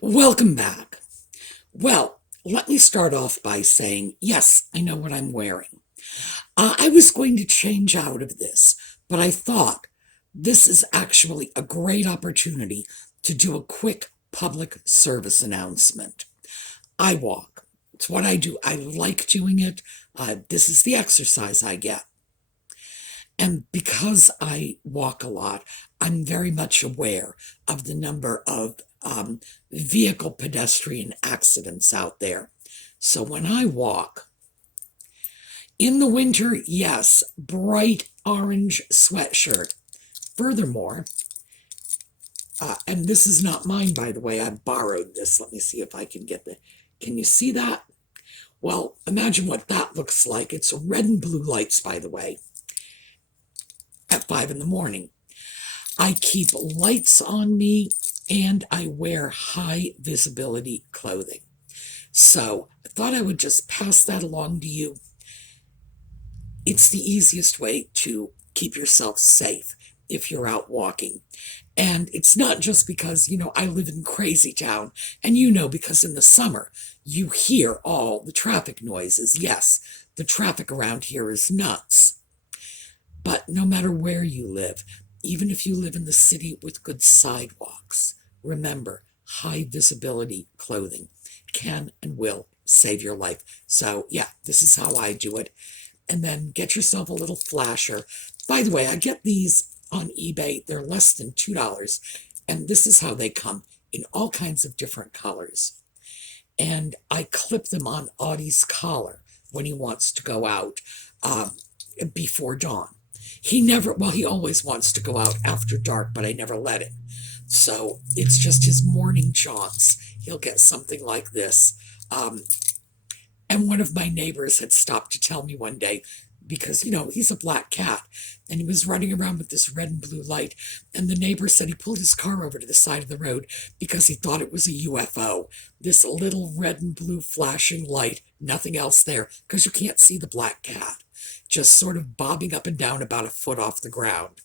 Welcome back. Well, let me start off by saying, yes, I know what I'm wearing. I was going to change out of this, but I thought this is actually a great opportunity to do a quick public service announcement. I walk. It's what I do. I like doing it. This is the exercise I get. And because I walk a lot, I'm very much aware of the number of vehicle pedestrian accidents out there. So when I walk, in the winter, yes, bright orange sweatshirt. Furthermore, and this is not mine, by the way, I borrowed this. Let me see if I can get can you see that? Well, imagine what that looks like. It's red and blue lights, by the way, at 5 in the morning. I keep lights on me and I wear high visibility clothing. So I thought I would just pass that along to you. It's the easiest way to keep yourself safe if you're out walking. And it's not just because, I live in crazy town, and because in the summer you hear all the traffic noises. Yes, the traffic around here is nuts. But no matter where you live, even if you live in the city with good sidewalks, remember, high visibility clothing can and will save your life. So yeah, this is how I do it. And then get yourself a little flasher. By the way, I get these on eBay. They're less than $2. And this is how they come, in all kinds of different colors. And I clip them on Audie's collar when he wants to go out before dawn. He always wants to go out after dark, but I never let him. So it's just his morning jaunts. He'll get something like this. And one of my neighbors had stopped to tell me one day, because, he's a black cat, and he was running around with this red and blue light. And the neighbor said he pulled his car over to the side of the road because he thought it was a UFO. This little red and blue flashing light, nothing else there, because you can't see the black cat, just sort of bobbing up and down about a foot off the ground.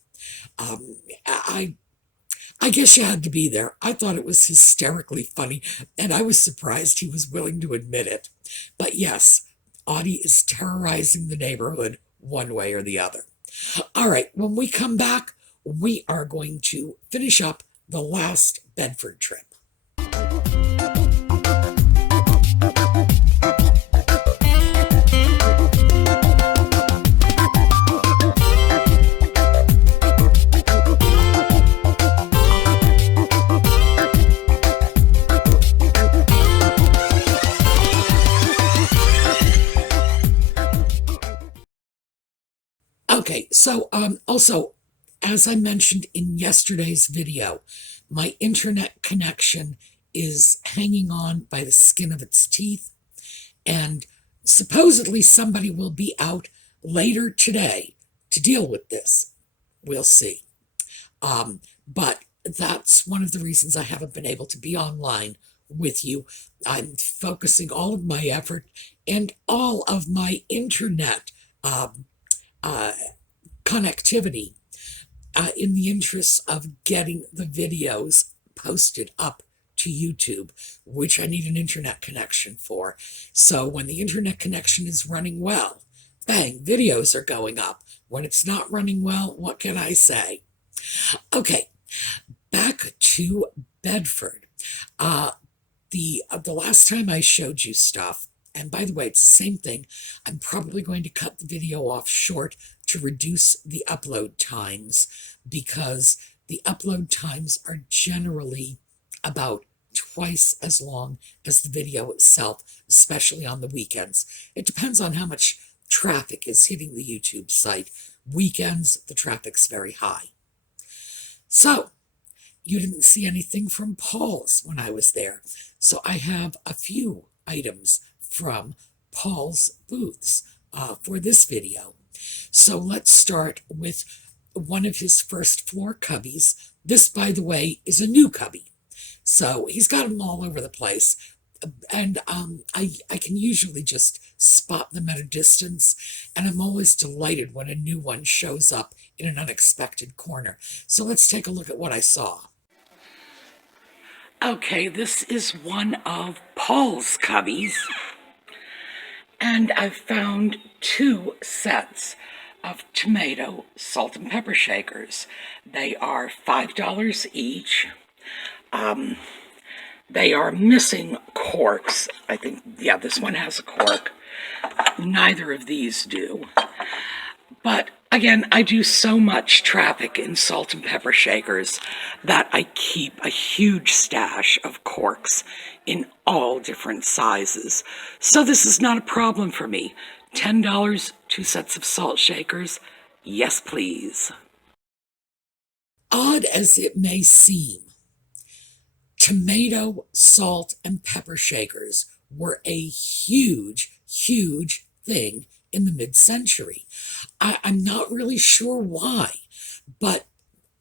I guess you had to be there. I thought it was hysterically funny, and I was surprised he was willing to admit it. But yes, Audie is terrorizing the neighborhood one way or the other. All right, when we come back, we are going to finish up the last Bedford trip. Okay, so also, as I mentioned in yesterday's video, my internet connection is hanging on by the skin of its teeth, and supposedly somebody will be out later today to deal with this. We'll see. But that's one of the reasons I haven't been able to be online with you. I'm focusing all of my effort and all of my internet connectivity in the interests of getting the videos posted up to YouTube, which I need an internet connection for. So when the internet connection is running well, bang, videos are going up. When it's not running well, what can I say? Okay, back to Bedford. The last time I showed you stuff, and by the way, it's the same thing. I'm probably going to cut the video off short to reduce the upload times, because the upload times are generally about twice as long as the video itself, especially on the weekends. It depends on how much traffic is hitting the YouTube site. Weekends, the traffic's very high. So, you didn't see anything from Paul's when I was there. So I have a few items from Paul's booths for this video. So let's start with one of his first floor cubbies. This, by the way, is a new cubby. So he's got them all over the place. And I can usually just spot them at a distance. And I'm always delighted when a new one shows up in an unexpected corner. So let's take a look at what I saw. Okay, this is one of Paul's cubbies, and I've found 2 sets of tomato salt and pepper shakers. They are $5 each. They are missing corks. I think, yeah, this one has a cork. Neither of these do. But again, I do so much traffic in salt and pepper shakers that I keep a huge stash of corks in all different sizes. So this is not a problem for me. $10, 2 sets of salt shakers. Yes, please. Odd as it may seem, tomato, salt, and pepper shakers were a huge, huge thing in the mid-century. I'm not really sure why, but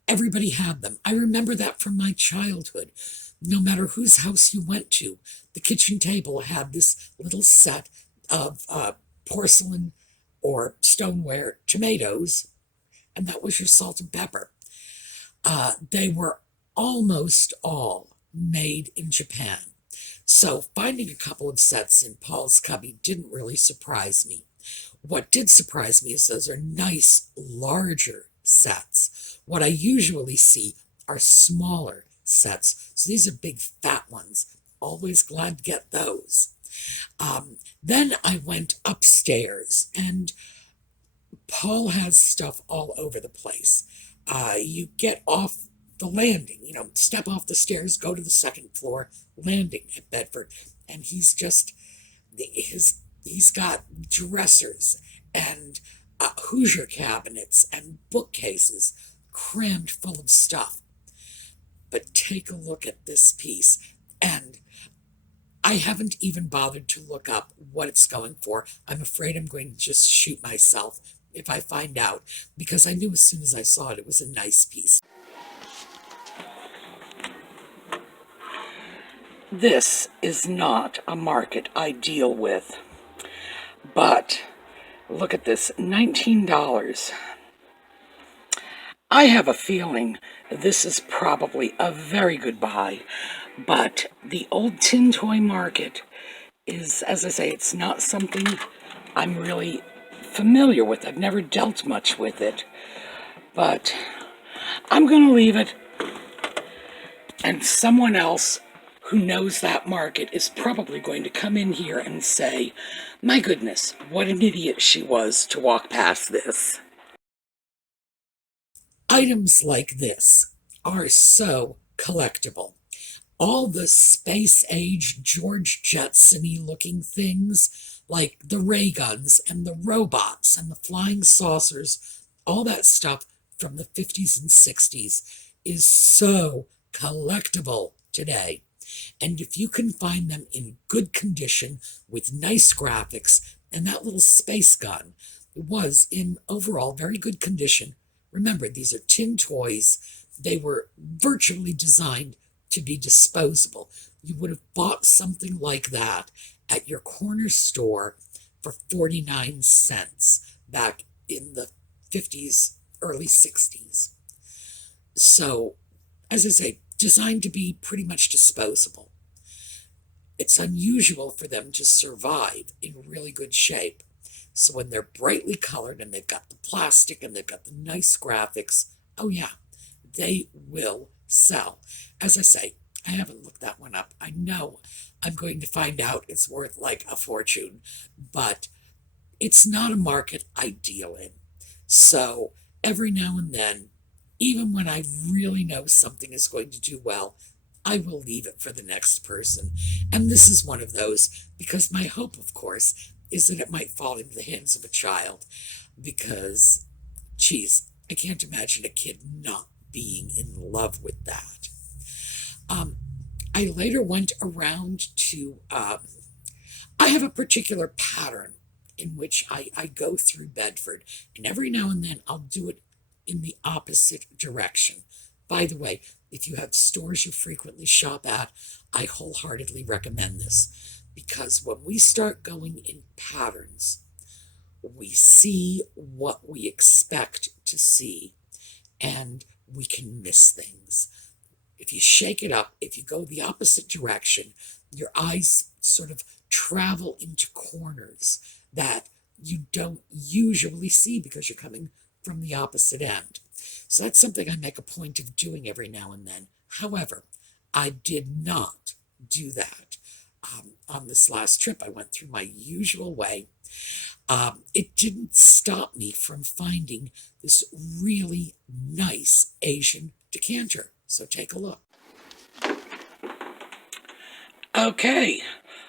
everybody had them. I remember that from my childhood. No matter whose house you went to, the kitchen table had this little set of porcelain or stoneware tomatoes, and that was your salt and pepper. They were almost all made in Japan. So finding a couple of sets in Paul's cubby didn't really surprise me. What did surprise me is those are nice, larger sets. What I usually see are smaller sets. So these are big, fat ones. Always glad to get those. Then I went upstairs, and Paul has stuff all over the place. You get off the landing, step off the stairs, go to the second floor landing at Bedford, and he's got dressers and Hoosier cabinets and bookcases crammed full of stuff. But take a look at this piece, and I haven't even bothered to look up what it's going for. I'm afraid I'm going to just shoot myself if I find out, because I knew as soon as I saw it, it was a nice piece. This is not a market I deal with, but look at this, $19. I have a feeling this is probably a very good buy, but the old tin toy market is, as I say, it's not something I'm really familiar with. I've never dealt much with it, but I'm going to leave it, and someone else who knows that market is probably going to come in here and say, my goodness, what an idiot she was to walk past this. Items like this are so collectible. All the space-age George Jetson-y looking things, like the ray guns and the robots and the flying saucers, all that stuff from the 50s and 60s is so collectible today. And if you can find them in good condition with nice graphics, and that little space gun was in overall very good condition. Remember, these are tin toys. They were virtually designed to be disposable. You would have bought something like that at your corner store for 49 cents back in the 50s, early 60s. So, as I say, designed to be pretty much disposable. It's unusual for them to survive in really good shape. So when they're brightly colored and they've got the plastic and they've got the nice graphics, oh yeah, they will sell. As I say, I haven't looked that one up. I know I'm going to find out it's worth like a fortune, but it's not a market I deal in. So every now and then, even when I really know something is going to do well, I will leave it for the next person. And this is one of those, because my hope, of course, is that it might fall into the hands of a child. Because, geez, I can't imagine a kid not being in love with that. I later went around to, I have a particular pattern in which I go through Bedford, and every now and then I'll do it in the opposite direction. By the way, if you have stores you frequently shop at, I wholeheartedly recommend this, because when we start going in patterns, we see what we expect to see, and we can miss things. if you shake it up, if you go the opposite direction, your eyes sort of travel into corners that you don't usually see because you're coming from the opposite end. So that's something I make a point of doing every now and then. However, I did not do that on this last trip. I went through my usual way. It didn't stop me from finding this really nice Asian decanter. So take a look. Okay,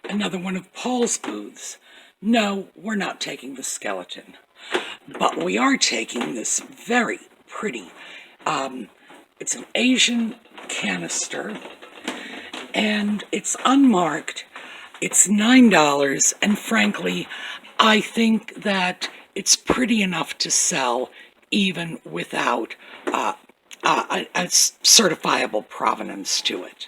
another one of Paul's booths. No, we're not taking the skeleton, but we are taking this very pretty, it's an Asian canister, and it's unmarked. It's $9, and frankly, I think that it's pretty enough to sell even without a certifiable provenance to it.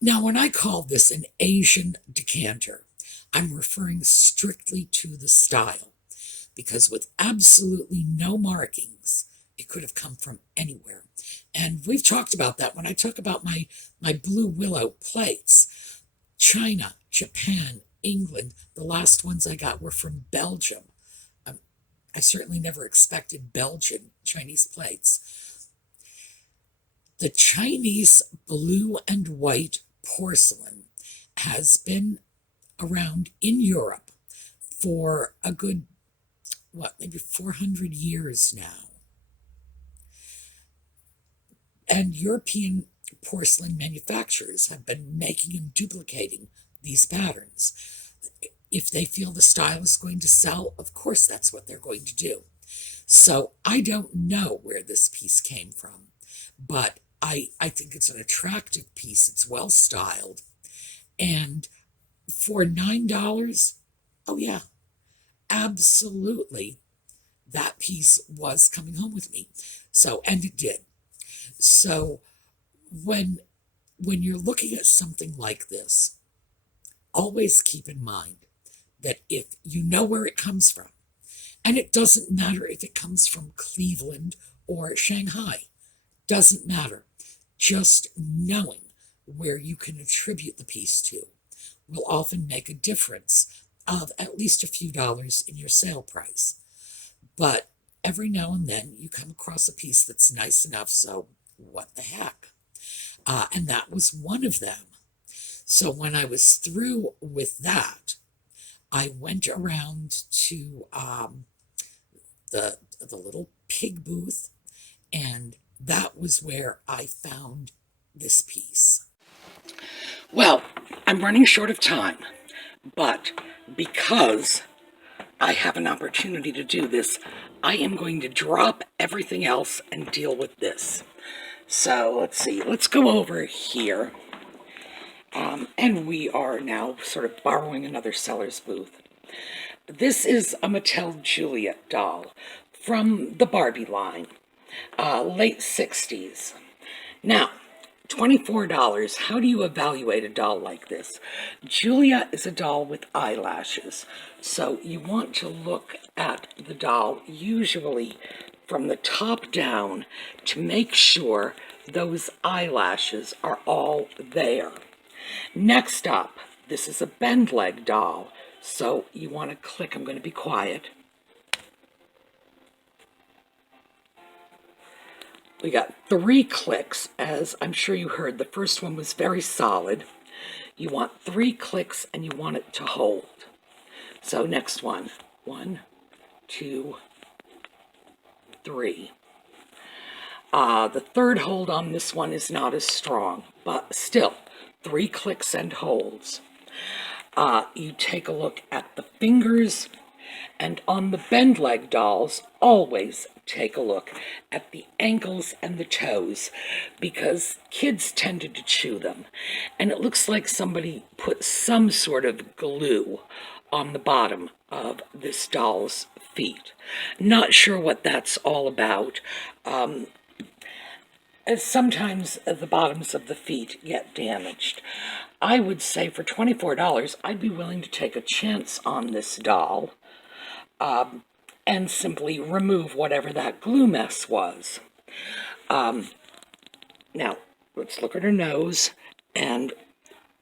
Now, when I call this an Asian decanter, I'm referring strictly to the style, because with absolutely no markings, it could have come from anywhere. And we've talked about that when I talk about my Blue Willow plates. China, Japan, England, the last ones I got were from Belgium. I certainly never expected Belgian Chinese plates. The Chinese blue and white porcelain has been around in Europe for a good, maybe 400 years now. And European porcelain manufacturers have been making and duplicating these patterns. If they feel the style is going to sell, of course that's what they're going to do. So I don't know where this piece came from, but I think it's an attractive piece. It's well styled. And for $9, oh yeah, absolutely, that piece was coming home with me. So, and it did. So when you're looking at something like this, always keep in mind that if you know where it comes from, and it doesn't matter if it comes from Cleveland or Shanghai, doesn't matter. Just knowing where you can attribute the piece to will often make a difference of at least a few dollars in your sale price. But every now and then you come across a piece that's nice enough, so what the heck? And that was one of them. So when I was through with that, I went around to the little pig booth, and that was where I found this piece. Well, I'm running short of time, but because I have an opportunity to do this, I am going to drop everything else and deal with this. So let's see, let's go over here. And we are now sort of borrowing another seller's booth. This is a Mattel Julia doll from the Barbie line, late 60s. Now, $24, how do you evaluate a doll like this? Julia is a doll with eyelashes, so you want to look at the doll usually from the top down to make sure those eyelashes are all there. Next up, this is a bend leg doll, so you want to click. I'm going to be quiet. We got 3 clicks, as I'm sure you heard. The first one was very solid. You want 3 clicks and you want it to hold. So next one, 1, 2, 3. The third hold on this one is not as strong, but still 3 clicks and holds. You take a look at the fingers, and on the bend leg dolls, always take a look at the ankles and the toes, because kids tended to chew them, and it looks like somebody put some sort of glue on the bottom of this doll's feet. Not sure what that's all about. Sometimes the bottoms of the feet get damaged. I would say for $24, I'd be willing to take a chance on this doll and simply remove whatever that glue mess was. Now, let's look at her nose, and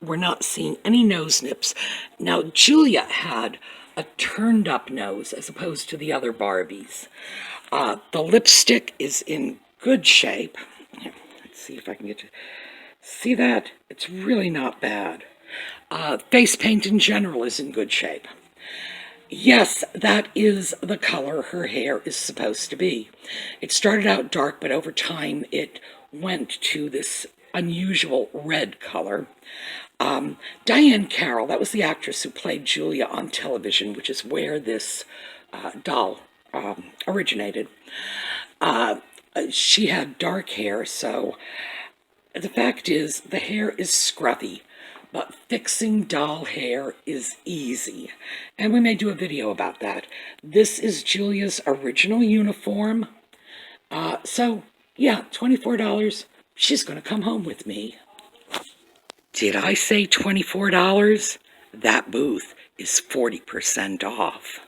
we're not seeing any nose nips. Now, Julia had a turned up nose as opposed to the other Barbies. The lipstick is in good shape. Here, let's see if I can get to see that. It's really not bad. Face paint in general is in good shape. Yes, that is the color her hair is supposed to be. It started out dark, but over time it went to this unusual red color. Diane Carroll, that was the actress who played Julia on television, which is where this doll originated. She had dark hair, so the fact is the hair is scruffy, but fixing doll hair is easy. And we may do a video about that. This is Julia's original uniform. So, yeah, $24. She's going to come home with me. Did I say $24? That booth is 40% off.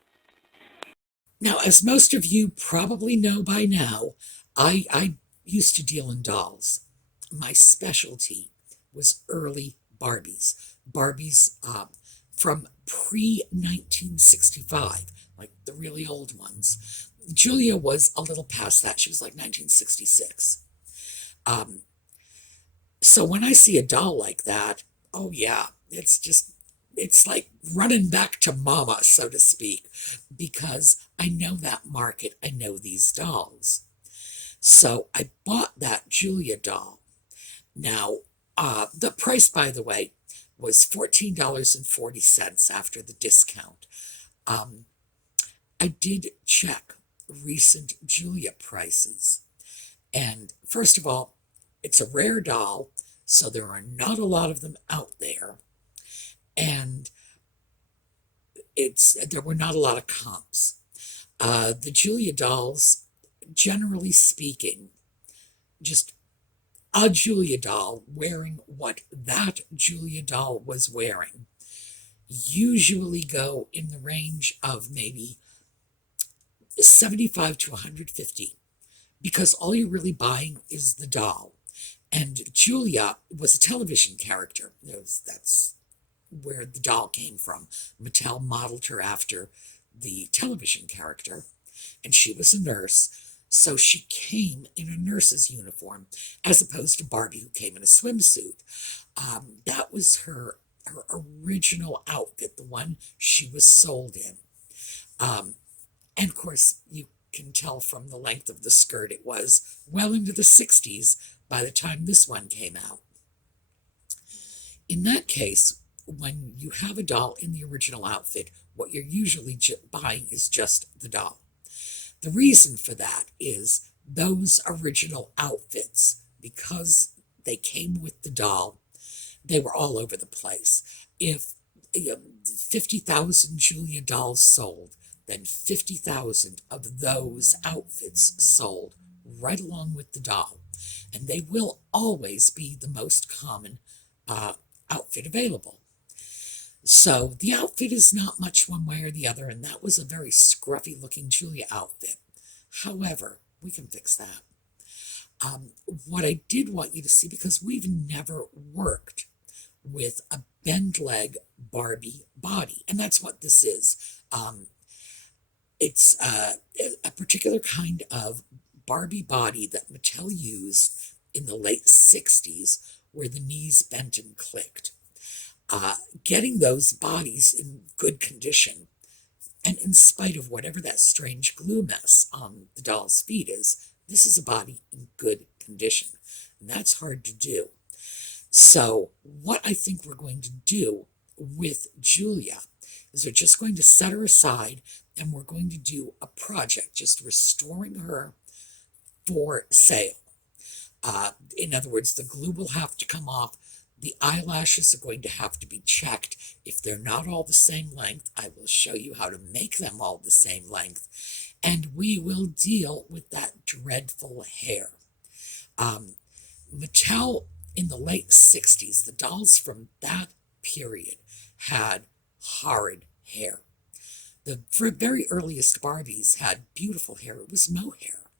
Now, as most of you probably know by now, I used to deal in dolls. My specialty was early Barbies. Barbies from pre-1965, like the really old ones. Julia was a little past that. She was like 1966. So when I see a doll like that, oh yeah, it's like running back to mama, so to speak, because I know that market, I know these dolls. So I bought that Julia doll. Now, the price, by the way, was $14.40 after the discount. I did check recent Julia prices. And first of all, it's a rare doll, so there are not a lot of them out there. And there were not a lot of comps. The Julia dolls, generally speaking, just a Julia doll wearing what that Julia doll was wearing, usually go in the range of maybe 75 to 150, because all you're really buying is the doll. And Julia was a television character. That's where the doll came from. Mattel modeled her after the television character, and she was a nurse, so she came in a nurse's uniform, as opposed to Barbie, who came in a swimsuit. That was her original outfit, the one she was sold in. And of course, you can tell from the length of the skirt, it was well into the 60s by the time this one came out. In that case, when you have a doll in the original outfit, what you're usually buying is just the doll. The reason for that is those original outfits, because they came with the doll, they were all over the place. If 50,000 Julia dolls sold, then 50,000 of those outfits sold right along with the doll. And they will always be the most common outfit available. So the outfit is not much one way or the other, and that was a very scruffy looking Julia outfit. However, we can fix that. What I did want you to see, because we've never worked with a bend leg Barbie body, and that's what this is. It's a particular kind of Barbie body that Mattel used in the late 60s, where the knees bent and clicked. Getting those bodies in good condition, and in spite of whatever that strange glue mess on the doll's feet is, this is a body in good condition, and that's hard to do. So what I think we're going to do with Julia is we're just going to set her aside, and we're going to do a project, just restoring her for sale. In other words, the glue will have to come off. The eyelashes are going to have to be checked. If they're not all the same length, I will show you how to make them all the same length. And we will deal with that dreadful hair. Mattel in the late 60s, the dolls from that period had horrid hair. The very earliest Barbies had beautiful hair. It was mohair.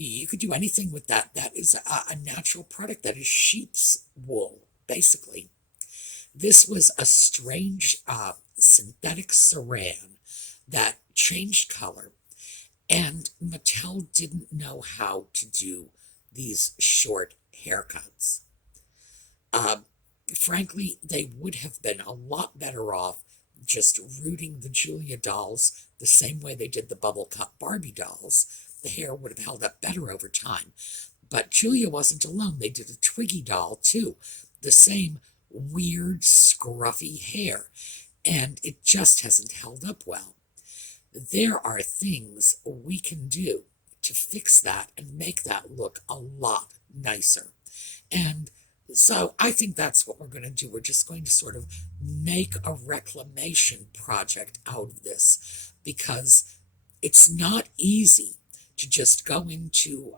You could do anything with that. That is a natural product. That is sheep's wool, basically. This was a strange synthetic saran that changed color, and Mattel didn't know how to do these short haircuts. Frankly, they would have been a lot better off just rooting the Julia dolls the same way they did the bubble cut Barbie dolls. The hair would have held up better over time. But Julia wasn't alone. They did a Twiggy doll, too. The same weird, scruffy hair. And it just hasn't held up well. There are things we can do to fix that and make that look a lot nicer. And so I think that's what we're going to do. We're just going to sort of make a reclamation project out of this, because it's not easy to just go into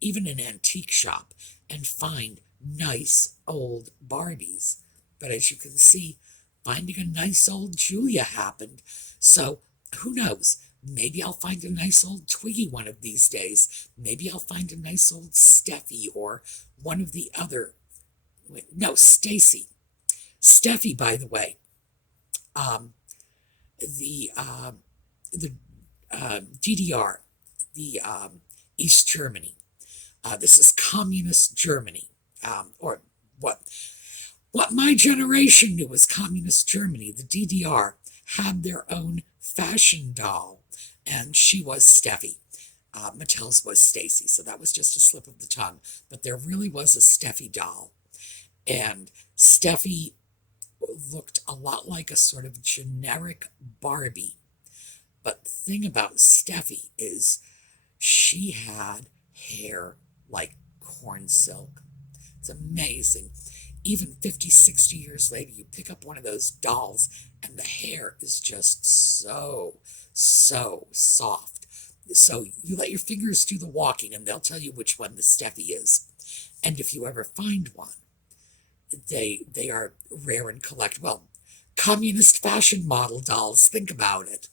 even an antique shop and find nice old Barbies. But as you can see, finding a nice old Julia happened. So who knows? Maybe I'll find a nice old Twiggy one of these days. Maybe I'll find a nice old Steffi or one of the other. No, Stacy. Steffi, by the way, the DDR, the East Germany. This is communist Germany, or what my generation knew as communist Germany. The DDR had their own fashion doll, and she was Steffi. Mattel's was Stacy, so that was just a slip of the tongue. But there really was a Steffi doll. And Steffi looked a lot like a sort of generic Barbie. But the thing about Steffi is she had hair like corn silk. It's amazing. Even 50, 60 years later, you pick up one of those dolls and the hair is just so soft. So you let your fingers do the walking and they'll tell you which one the Steffi is. And if you ever find one, they are rare and collect. Well, communist fashion model dolls, think about it.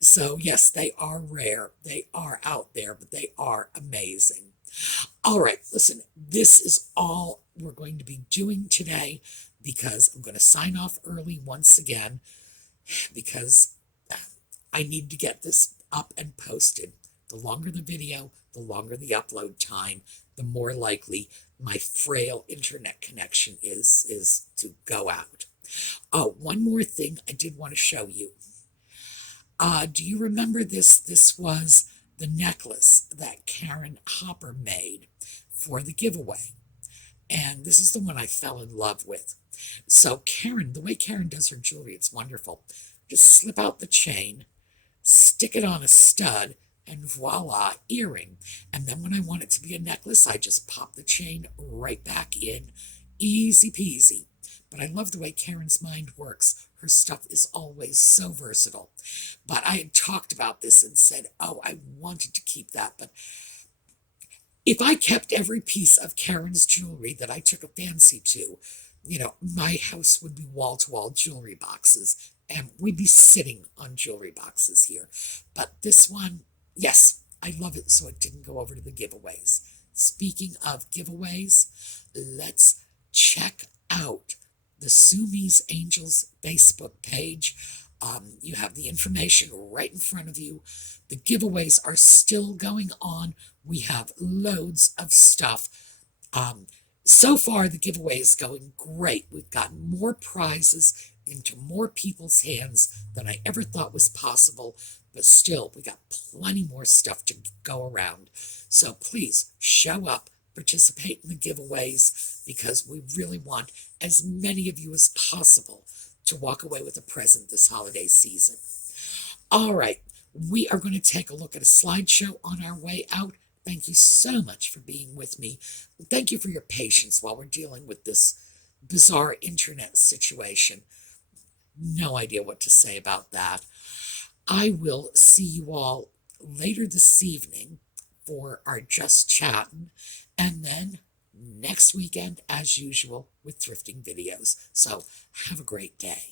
So yes, they are rare. They are out there, but they are amazing. All right, listen, this is all we're going to be doing today, because I'm going to sign off early once again, because I need to get this up and posted. The longer the video, the longer the upload time, the more likely my frail internet connection is to go out. Oh, one more thing I did want to show you. Do you remember this? This was the necklace that Karen Hopper made for the giveaway. And this is the one I fell in love with. So Karen, the way Karen does her jewelry, it's wonderful. Just slip out the chain, stick it on a stud, and voila, earring. And then when I want it to be a necklace, I just pop the chain right back in. Easy peasy. But I love the way Karen's mind works. Her stuff is always so versatile. But I had talked about this and said, oh, I wanted to keep that. But if I kept every piece of Karen's jewelry that I took a fancy to, my house would be wall-to-wall jewelry boxes, and we'd be sitting on jewelry boxes here. But this one, yes, I love it, so it didn't go over to the giveaways. Speaking of giveaways, let's check out the SueMe's Angels Facebook page. You have the information right in front of you. The giveaways are still going on. We have loads of stuff. So far, the giveaway is going great. We've gotten more prizes into more people's hands than I ever thought was possible. But still, we got plenty more stuff to go around. So please show up, participate in the giveaways, because we really want as many of you as possible to walk away with a present this holiday season. All right, we are going to take a look at a slideshow on our way out. Thank you so much for being with me. Thank you for your patience while we're dealing with this bizarre internet situation. No idea what to say about that. I will see you all later this evening for our Just Chattin', and then next weekend, as usual, with thrifting videos. So have a great day.